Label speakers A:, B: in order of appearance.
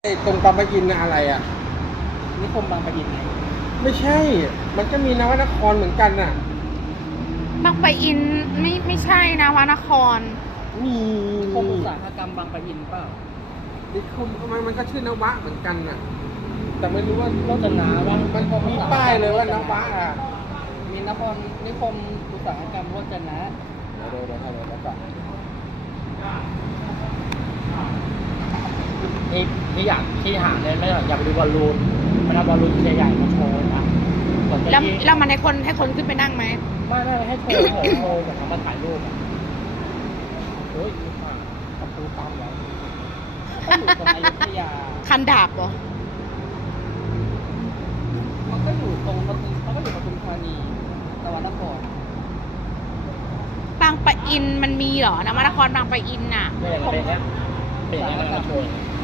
A: ตรงปั๊มปะอินนะอะไรอ่ะ
B: นิคมบางปะอินไง
A: ไม่ใช่ มันก็มีนวนครเหมือนกันน่ะ
C: บางปะอินไม่ใช่นะวานคร
A: มี
B: นิคมอุตสาหกรรมบางปะอินเปล่า
A: นิคมมันก็ชื่อนวะเหมือนกันน่ะแต่ไม่รู้ว่า
B: โรจนาว่า
A: มันมีป้ายเลยว่านวะอ่ะ
B: มีนิคมอุตสาหกรรมโรจนะ
A: เดี๋ยวแล้วก่อน
B: นี่อยากที่หาเลยไม่อยากไปดูบอลลูนมันเอาบอลลูนใหญ่ๆมาโชว์นะ
C: แล้วมันให้คนขึ้นไปนั่งไหม
B: ไม่ให้โชว์แบบเขามาถ่ายรูปอ่ะโอ้ยดูป่ากับปูปั๊มแล้วก็อยู่ตรงอยุธยา
C: คันดาบเหรอ
B: มันก็อยู่ตรงปทุมธานีตะวันนคร
C: บางปะอินมันมีเหรอนวนครบางปะอินน่ะ
B: เป็นอย่างนี้มาโชว์